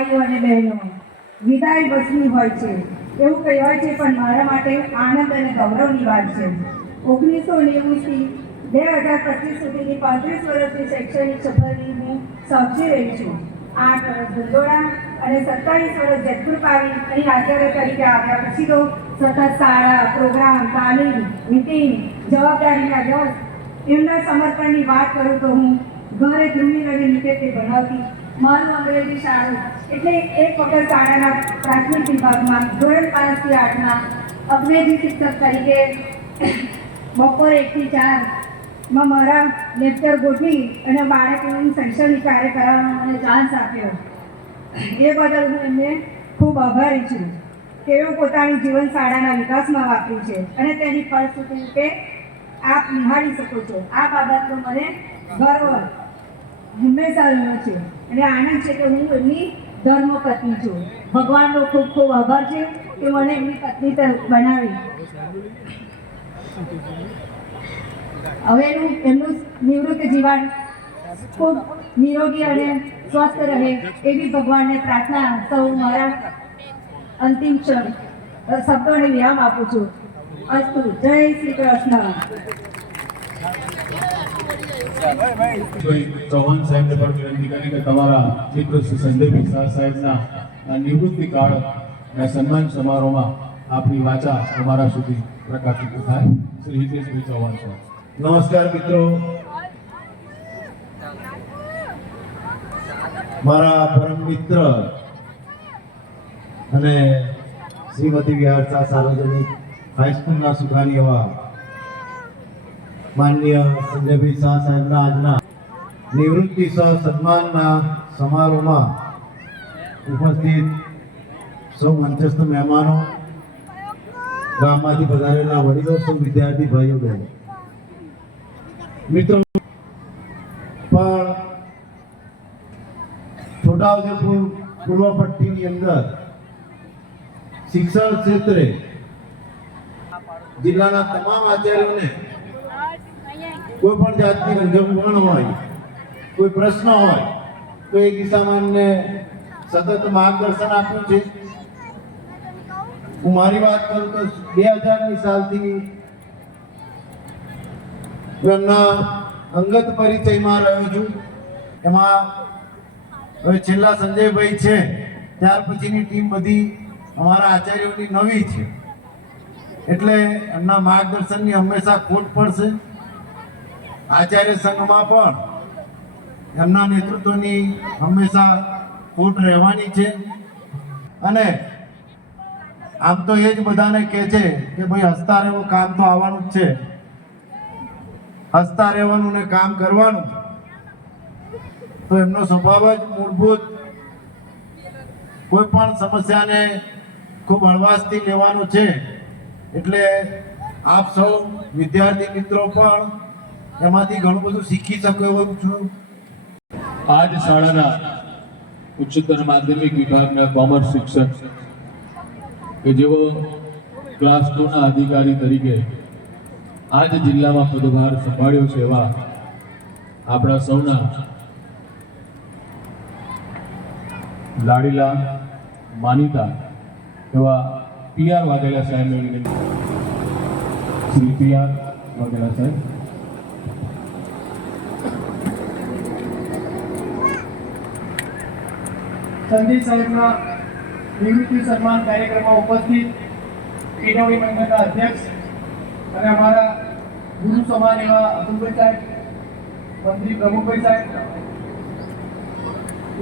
ભાઈઓ અને બહેનો, વિદાય બસની હોય છે એવું કહેવાય છે, પણ મારા માટે આનંદ અને ગૌરવની વાત છે. 1990થી 2025 સુધીની 35 વર્ષની શૈક્ષણિક સફરની હું સાક્ષી રહી છું. 8 વર્ષ ભંડોળા અને 27 વર્ષ જેતપુર પાવી અહીં આચાર્ય તરીકે આવ્યા પછી તો સતત શાળા, પ્રોગ્રામ, તાલીમ, મીટિંગ, જવાબદારીના દસ એમના સમર્પણની વાત કરું તો હું ઘરે ધૂમી રવિ રીતે તે ભણાવતી. મારું અંગ્રેજી શાળા એટલે એક વખત શાળાના પ્રાથમિક વિભાગમાં ધોરણ 5 થી 8માં અંગ્રેજી શિક્ષક તરીકે બપોરે 1 થી 4 માં મારા લેક્ચર ગોઠવી અને બાળકોનું શૈક્ષણિક કાર્ય કરવાનો મને ચાન્સ આપ્યો. એ બદલ હું એમને ખૂબ આભારી છું. તેઓ પોતાની જીવન શાળાના વિકાસમાં વાપરી છે અને તેની ફળશ્રુતિ રૂપે આપ નિહાળી શકો છો. આ બાબતનો મને ગર્વ હંમેશા રહ્યો છે અને આનંદ છે કે હું એમની ધર્મપત્ની છું. ભગવાનનો ખૂબ ખૂબ આભાર છે કે મને એમની પત્ની બનાવી. હવેનું એમનું નિવૃત્ત જીવન ખૂબ નિરોગી અને સ્વસ્થ રહે એવી ભગવાનને પ્રાર્થના. સૌ મારા અંતિમ શબ્દોને વિરામ આપું છું. અસ્તુ. જય શ્રી કૃષ્ણ. ચૌહાણ સાહેબને પણ વિનંતી કરી કે તમારા મિત્ર શ્રી સંજયભાઈ શાહ સાહેબના નિવૃત્તિ કાળ અને સન્માન સમારોહમાં આપની વાચા અમારા સુધી પ્રકાશિત થાય. શ્રી હિતેશભાઈ ચૌહાણ સાહેબ. નમસ્કાર મિત્રો, મારા પરમ મિત્ર અને શ્રીમતી વિહાર સાર્વજનિક હાઈસ્કૂલના સુખાની એવા માનનીય સંજયભાઈ શાહ સાહેબના આજના નિવૃત્તિ સન્માનના સમારોહમાં ઉપસ્થિત સૌ મંચસ્થ મહેમાનો, ગામમાંથી પધારેલા વડીલો, સૌ વિદ્યાર્થી ભાઈઓ બહેનો, મિત્રો, પણ છોટાઉદેપુર પૂર્વ પટ્ટીની અંદર શિક્ષણ ક્ષેત્રે જિલ્લાના તમામ આચાર્યોને કોઈ પણ જાતની મૂંઝવણ હોય, કોઈ પ્રશ્ન હોય તો એ દિશામાં એમને સતત માર્ગદર્શન આપ્યું છે. હું મારી વાત કરું તો 2000ની સાલથી એમના અંગત પરિચયમાં રહ્યો છું. એમાં હવે છેલ્લા સંજયભાઈ છે ત્યાર પછીની ટીમ બધી અમારા આચાર્યોની નવી છે, એટલે એમના માર્ગદર્શનની હંમેશા ખોટ પડશે. આચાર્ય સંઘમાં પણ એમના નેતૃત્વની હંમેશા ખોટ રહેવાની છે. અને આમ તો એ જ બધાને કહે છે કે ભાઈ હસતા રહેવું, કામ તો આવવાનું જ છે, હસતા રહેવાનું ને કામ કરવાનું. તો એમનો સ્વભાવ જ મૂળભૂત કોઈ પણ સમસ્યાને ખૂબ હળવાશથી લેવાનો છે. એટલે આપ સૌ વિદ્યાર્થી મિત્રો પણ એમાંથી ઘણું બધું શીખી શકો એવું છું. આ જ શાળાના ઉચ્ચતર માધ્યમિક વિભાગના કોમર્સ શિક્ષક કે જેઓ ક્લાસ 2ના અધિકારી તરીકે આ જ જિલ્લામાં પદભાર સંભાળ્યો છે એવા આપણા સૌના લાડીલા માનીતા એવા PR વાઘેલા સાહેબને વિનંતી. શ્રી PR વાઘેલા સાહેબ. સંદીપ સાહેબના નિવૃત્તિ સન્માન કાર્યક્રમમાં ઉપસ્થિત કેળવણી મંડળના અધ્યક્ષ અને અમારા ગુરુ સમાન એવા અતુલભાઈ સાહેબ, મંત્રી પ્રમુખભાઈ સાહેબ,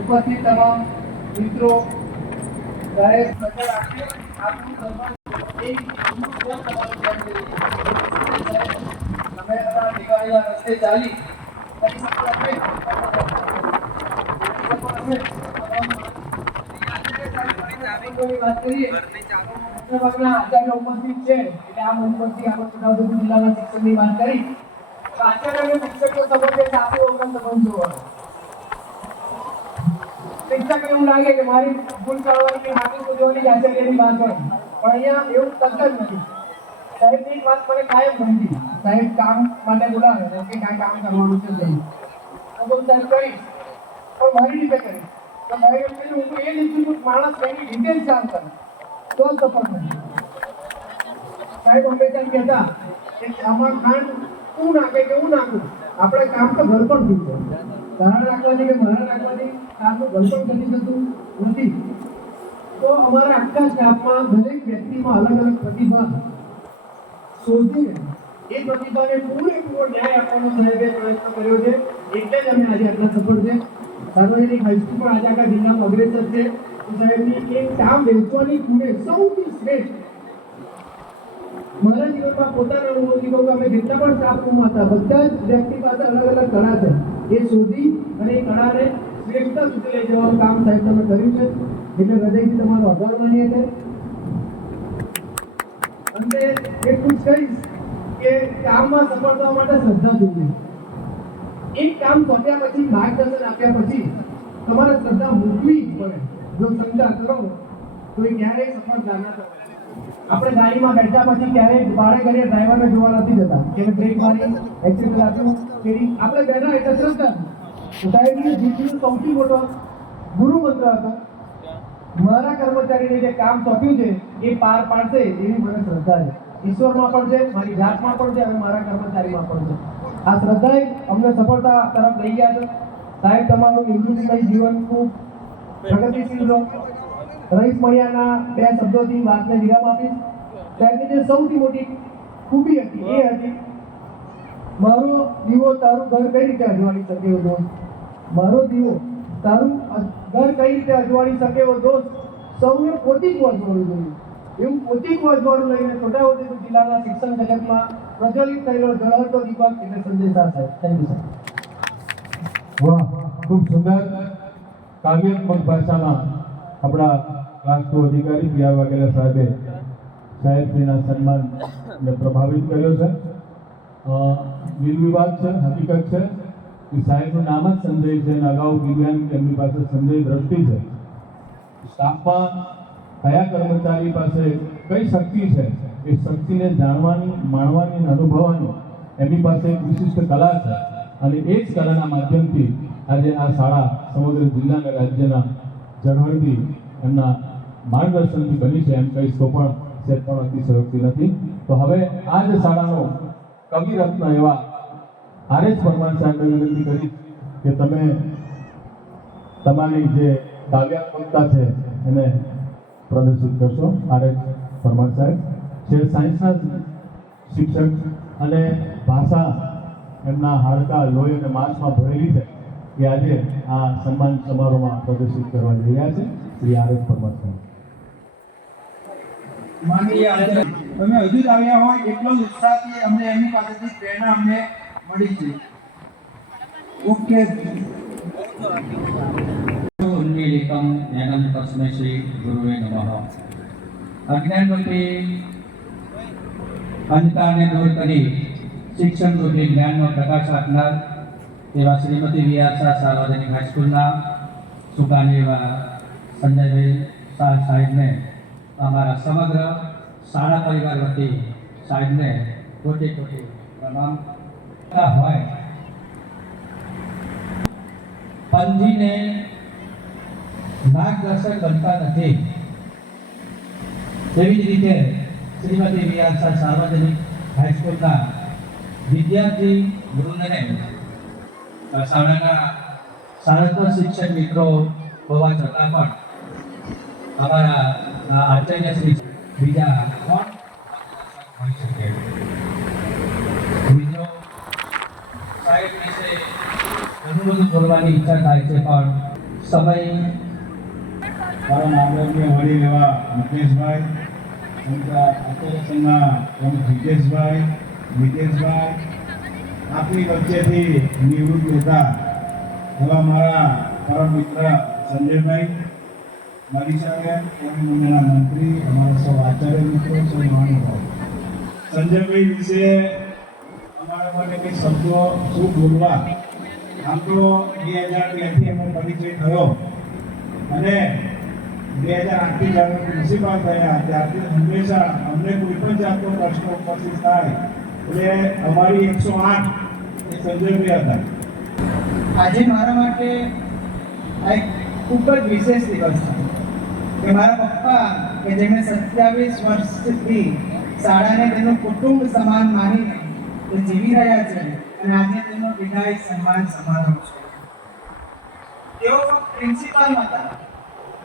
ઉપસ્થિત તમામ મિત્રો, સાહેબ નજર રાખી આપનું સન્માન તમે દિવાળીના રસ્તે ચાલી વાત કરીએ આચાર્ય ઉપસ્થિત છે એટલે આ ઉપરથી આપણે છોટાઉદેપુર જિલ્લાના શિક્ષણની વાત કરી તો આચાર્ય અને શિક્ષકનો સંબંધ એક સાચો ઓગણ સંબંધ જોવાનો. શિક્ષક એવું લાગે કે મારી ભૂલ કરવાની માફી શોધવાની જ આચાર્યની વાત હોય, પણ અહીંયા એવું તદ્દન નથી. સાહેબની વાત મને કાયમ ગમતી. સાહેબ કામ માટે બોલાવે કે કાંઈ કામ કરવાનું છે નહીં તો બહુ સાહેબ કરીશ, પણ મારી રીતે કરીશ. તો સાહેબ એમ કહ્યું હું એ જ ઈચ્છું છું કે માણસ એની ડિટેલ્સ કામ કરે તો જ સફળ થશે. સાહેબ હંમેશા એમ કહેતા કે આમાં ખાંડ તું નાખે કે હું નાખું, આપણે કામ તો ઘડપણથી છે. તારા નાખવાની કે મારા નાખવાની કામનું ઘડપણ કરી જતું નથી. તો અમારા આખા સ્ટાફમાં દરેક વ્યક્તિમાં અલગ અલગ પ્રતિભા શોધીને એ પ્રતિભાને પૂરેપૂરો ન્યાય આપવાનો સાહેબે પ્રયત્ન કર્યો છે. એટલે જ અમે આજે આટલા સફળ છે. સાર્વજનિક હાઈસ્કૂલ પણ આજે આખા જિલ્લામાં અગ્રેસર છે. તો સાહેબની એક કામ વેચવાની ગુણે સૌથી શ્રેષ્ઠ મારા જીવનમાં પોતાના અનુભવથી કહું કે અમે જેટલા પણ સ્ટાફ રૂમમાં હતા બધા જ વ્યક્તિ પાસે અલગ અલગ કળા છે. એ શોધી અને એ કળાને શ્રેષ્ઠતા સુધી લઈ જવાનું કામ સાહેબ તમે કર્યું છે. એટલે હૃદયથી તમારો આભાર માનીએ છીએ. અને એટલું જ કહીશ કે કામમાં સફળ થવા માટે શ્રદ્ધા જોઈએ. એક કામ સોંપ્યા પછી માર્ગદર્શન આપ્યા પછી તમારે શ્રદ્ધા મૂકવી જ પડે. જો શંકા કરો તો એ ક્યારેય સફળતા ના થાય. આપણે ગાડીમાં બેઠા પછી ક્યારેય ભાડે કરીએ ડ્રાઈવરને જોવા નથી જતા કે બ્રેક મારી એક્સિલેટર આપ્યું કે આપણે બેઠા એટલે શ્રદ્ધા. સાહેબની જિંદગીનો સૌથી મોટો ગુરુ મંત્ર હતો મારા કર્મચારીને જે કામ સોંપ્યું છે એ પાર પાડશે એવી મને શ્રદ્ધા છે. ઈશ્વરમાં પણ છે, મારી જાતમાં પણ છે, અને મારા કર્મચારીમાં પણ છે. આ શ્રદ્ધાએ અમને સફળતા તરફ લઈ ગયા છે. સાહેબ તમારું નિવૃત્તિમય જીવન ખૂબ પ્રગતિશીલ રહો. રહીશ મળ્યાના બે શબ્દોથી વાતને વિરામ આપીશ. સાહેબની જે સૌથી મોટી ખૂબી હતી એ હતી મારો દીવો તારું ઘર કઈ રીતે અજવાળી શકે એવો દોસ્ત. મારો દીવો તારું ઘર કઈ રીતે અજવાળી શકે એવો દોસ્ત સૌને પોતીકું અજવાળવું જોઈએ. એવું પોતીકું અજવાળું લઈને છોટાઉદેપુર જિલ્લાના શિક્ષણ જગતમાં પ્રજ્વલિત થયેલો જળહળતો દીપક એટલે સંજય શાહ સાહેબ. Thank you sir. વાહ, ખૂબ સુંદર કાવ્યાત્મક ભાષામાં આપણા ક્લાસ 2 અધિકારી PR વાઘેલા સાહેબે સાહેબશ્રીના સન્માનને પ્રભાવિત કર્યો છે. નિર્વિવાદ છે, હકીકત છે કે સાહેબનું નામ જ સંજય છે અને અગાઉ દિવ્યાંગ એમની પાસે સંજય દ્રષ્ટિ છે. સ્ટાફમાં કયા કર્મચારી પાસે કઈ શક્તિ છે એ શક્તિને જાણવાની, માણવાની અને અનુભવવાની એમની પાસે એક વિશિષ્ટ કલા છે. અને એ જ કલાના માધ્યમથી આજે આ શાળા સમગ્ર જિલ્લા અને રાજ્યના ઝળહળતી એમના માર્ગદર્શનથી બની છે એમ કહીશ તો પણ સેજ પણ અતિશયોક્તિ નથી. તો હવે આ જ શાળાનો કવિરત્ન એવા RS પરમાર સાહેબને વિનંતી કરી કે તમે તમારી જે કાવ્યાત્મકતા છે એને પ્રદર્શિત કરશો. RS પરમાર સાહેબ છે સાયન્સના શિક્ષક અને ભાષા એમના હાડકા, લોહી અને માંસમાં ભરેલી છે કે આજે આ સન્માન સમારોહમાં પ્રદર્શિત કરવા જઈ રહ્યા છે શ્રી RS પરમાર સાહેબ. માનનીય તમે હજુ જ આવ્યા હોય એટલો જ ઉત્સાહથી અમને એમની પાસેથી પ્રેરણા અમને મળી છે. ઓકે. उन्मीलितं ज्ञानं तस्मै श्री गुरुवे नमः. अज्ञानरूपी અંધકારને દૂર કરી શિક્ષણ રૂપી જ્ઞાનનો પ્રકાશ આપનાર એવા શ્રીમતી VR શાહ સાર્વજનિક હાઈસ્કૂલના સુકાની એવા સંજયભાઈ શાહ સાહેબને અમારા સમગ્ર શાળા પરિવાર વતી સાહેબને કોટી કોટી પ્રણામ હોય. પંથીને માર્ગદર્શક બનતા નથી તેવી જ રીતે શ્રીમતી VR શાહ સાર્વજનિક હાઈસ્કૂલના વિદ્યાર્થી વૃંદને શાળાના શાળાના શિક્ષક મિત્રો હોવા છતાં પણ અમારા આચાર્ય શ્રી બીજા કોણ હોઈ શકે. મિત્રો સાહેબ વિશે ઘણું બધું બોલવાની ઈચ્છા થાય છે પણ સમય મારા નામદારની વડીલ એવા મુકેશભાઈ, આચાર્ય સંઘના જીતેશભાઈ, મિતેશભાઈ, આપણી વચ્ચેથી નિવૃત્ત લેતા એવા મારા પરમ મિત્ર સંજયભાઈ, મારી સાથે મંત્રીના મંત્રી, અમારા સૌ આચાર્ય મિત્રો, સૌ મહાનુભાવ. સંજયભાઈ વિશે અમારા માટે કંઈ શબ્દો શું બોલવા. આમ તો 2002થી એમનો પરિચય થયો અને 2008થી જ્યારે પ્રિન્સિપાલ થયા ત્યારથી હંમેશા અમને કોઈ પણ જાતનો પ્રશ્ન ઉપસ્થિત થાય એટલે અમારી 108 એ સંજયભાઈ હતા. આજે મારા માટે આ એક ખૂબ જ વિશેષ દિવસ છે કે મારા પપ્પા કે જેમણે 27 વર્ષથી શાળાને તેનું કુટુંબ સમાન માનીને તે જીવી રહ્યા છે અને આજે તેમનો વિદાય સન્માન સમારોહ છે. તેઓ પ્રિન્સિપાલ હતા,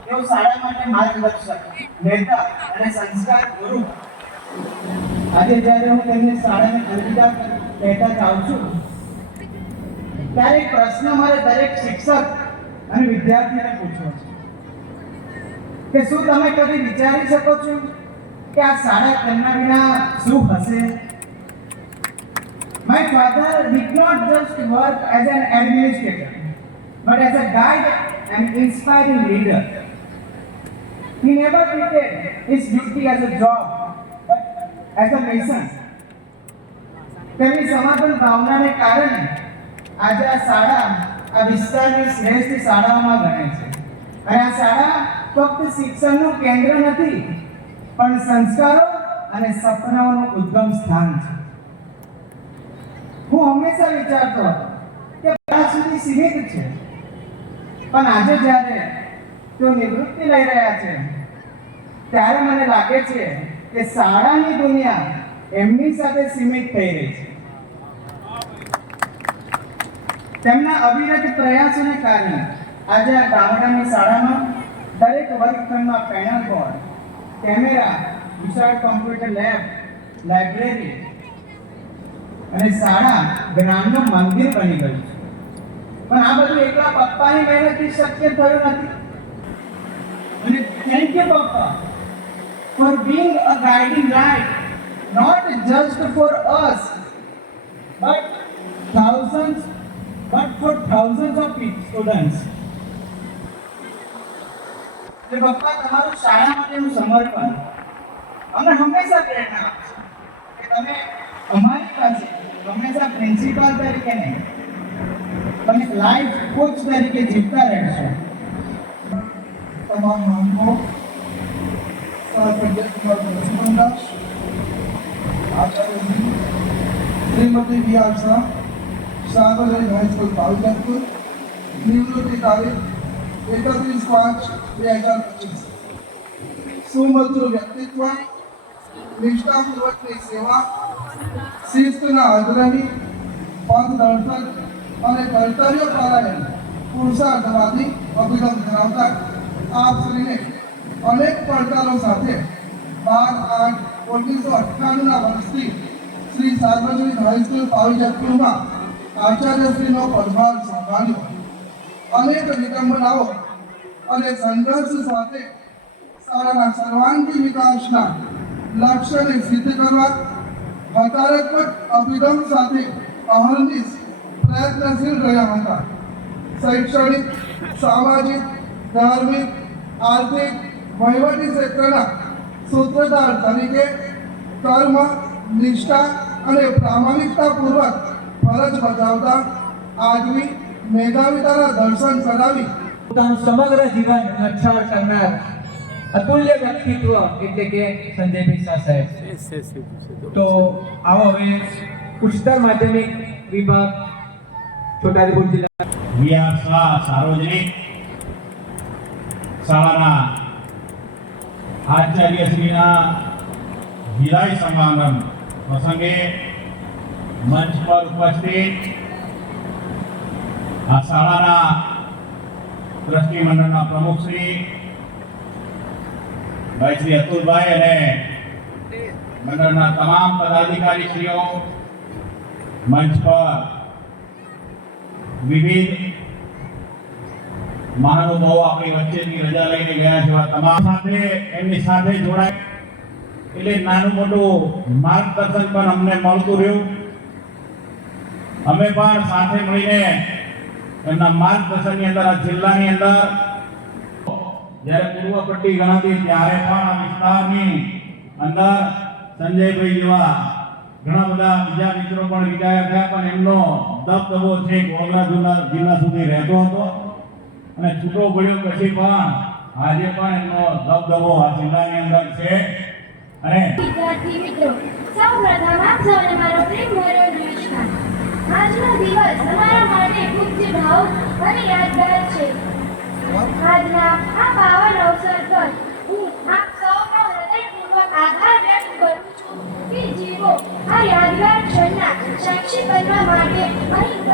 તેઓ શાળા માટે માર્ગદર્શક, નેતા અને સંસ્કાર ગુરુ. આજે જ્યારે હું તેમને શાળાને અલવિદા કહેતા જાઉં છું ત્યારે એક પ્રશ્ન મારે દરેક શિક્ષક અને વિદ્યાર્થીને પૂછવો છે કે શું તમે કદી વિચારી શકો છો કે આ શાળા તેમના વિના શું હશે? My father did not just work as an administrator, but as a guide and inspiring leader. He never treated his duty as a job, but as a mission. તેમની સમર્પણ ભાવનાને કારણે આજે આ શાળા આ વિસ્તારની શ્રેષ્ઠ શાળાઓમાં ગણાય છે. અને આ શાળા ફક્ત શિક્ષણનું કેન્દ્ર નથી, પણ સંસ્કારો અને સપનાઓનું ઉદ્ગમ સ્થાન છે. હું હંમેશા વિચારતો હતો કે ત્યાં સુધી સીમિત છે, પણ આજે જ્યારે તેઓ નિવૃત્તિ લઈ રહ્યા છે ત્યારે મને લાગે છે કે શાળાની દુનિયા એમની સાથે સીમિત થઈ રહી છે. તેમના અવિરત પ્રયાસોને કારણે આજે આ ગામડાની શાળામાં દરેક વર્ગખંડમાં પેનલ બોર્ડ, કેમેરા, વિશાળ કોમ્પ્યુટર લેબ, લાઇબ્રેરી અને શાળા જ્ઞાનનું મંદિર બની ગયું છે. પણ આ બધું એકલા પપ્પાની મહેનતથી શક્ય થયું નથી. અને થેન્ક યુ પપ્પા for being a guiding light, not just for us, but for thousands of students. કે પપ્પા તમારું શાળા માટેનું સમર્પણ અમને હંમેશા પ્રેરણા આપશે કે તમે અમારી પાસે હંમેશા પ્રિન્સિપાલ તરીકે નહીં, તમે લાઈફ કોચ તરીકે જીવતા રહેશો. તમામ નામો આચાર્યજી શ્રીમતી વી.આર. શાહ, સાર્વજનિક હાઈસ્કૂલ પાલનપુર, નિવૃત્તિ તારીખ 31/5/2025. સુમધુર વ્યક્તિત્વ, નિષ્ઠાપૂર્વકની સેવા, શિસ્તના અગ્રણી, પદ દર્શક અને કર્તવ્ય પરાયણ પુરુષાર્થવાદી અભિગમ ધરાવતા આપ શ્રીને અનેક પડકારો સાથે 12/8/1998ના વર્ષથી શ્રી સાર્વજનિક હાઈસ્કૂલ પાવીજતપુરમાં આચાર્યશ્રીનો પદભાર સંભાળ્યો. અનેક વિડંબનાઓ અને સંઘર્ષ સાથે શાળાના સર્વાંગી વિકાસના લક્ષ્યને સિદ્ધ કરવા હકારાત્મક અભિગમ સાથે અહર્નિશ પ્રયત્નશીલ રહ્યા હતા. શૈક્ષણિક, સામાજિક, ધાર્મિક, આર્થિક, વહીવટી ક્ષેત્રના સૂત્રધાર તરીકે કર્મ, નિષ્ઠા અને પ્રામાણિકતાપૂર્વક ફરજ બજાવતા આગવી મેધાવિતાના દર્શન કરાવી પોતાનું સમગ્ર જીવન નછાળ કરનાર અતુલ્ય વ્યક્તિત્વ એટલે કે સંજયભાઈ શાહ સાહેબ. તો આવો હવે ઉચ્ચતર માધ્યમિક વિભાગ છોટાઉદેપુર જિલ્લા વી.આર. શાહ સાર્વજનિક શાળાના આચાર્યશ્રીના વિદાય સમારંભ પ્રસંગે મંચ પર ઉપસ્થિત આ શાળાના ટ્રસ્ટી મંડળના પ્રમુખ શ્રી ભાઈ શ્રી અતુલભાઈ અને મંડળના તમામ પદાધિકારીશ્રીઓ, મંચ પર વિવિધ મહાનુભાવો આપણી વચ્ચેની રજા લઈને ગયા જેવા તમામ સાથે એમની સાથે જોડાય એટલે નાનું મોટું માર્ગદર્શન પણ અમને મળતું રહ્યું. અમે પણ સાથે મળીને એમના માર્ગદર્શનની અંદર આ જિલ્લાની અંદર જ્યારે પૂર્વ પટ્ટી ગણાતી ત્યારે પણ આ વિસ્તારની અંદર સંજયભાઈ જેવા ઘણા બધા બીજા મિત્રો પણ વિદાયા થયા, પણ એમનો દબદબો છે વડોદરા જિલ્લા સુધી રહેતો હતો અને છૂટો પડ્યો પછી પણ આજે પણ એમનો દબદબો આ જિલ્લાની અંદર છે. અને વિદ્યાર્થી મિત્રો, સૌપ્રથમ આપ સૌને મારો પ્રેમભર્યો નમસ્કાર. આજનો દિવસ અમારા માટે ખૂબ જ ભાવુક અને યાદગાર છે. આજના આ પાવન અવસર પર હું આપ સૌનો હૃદયપૂર્વક આભાર વ્યક્ત કરું છું કે જેઓ આ યાદગાર ક્ષણના સાક્ષી બનવા માટે અહીં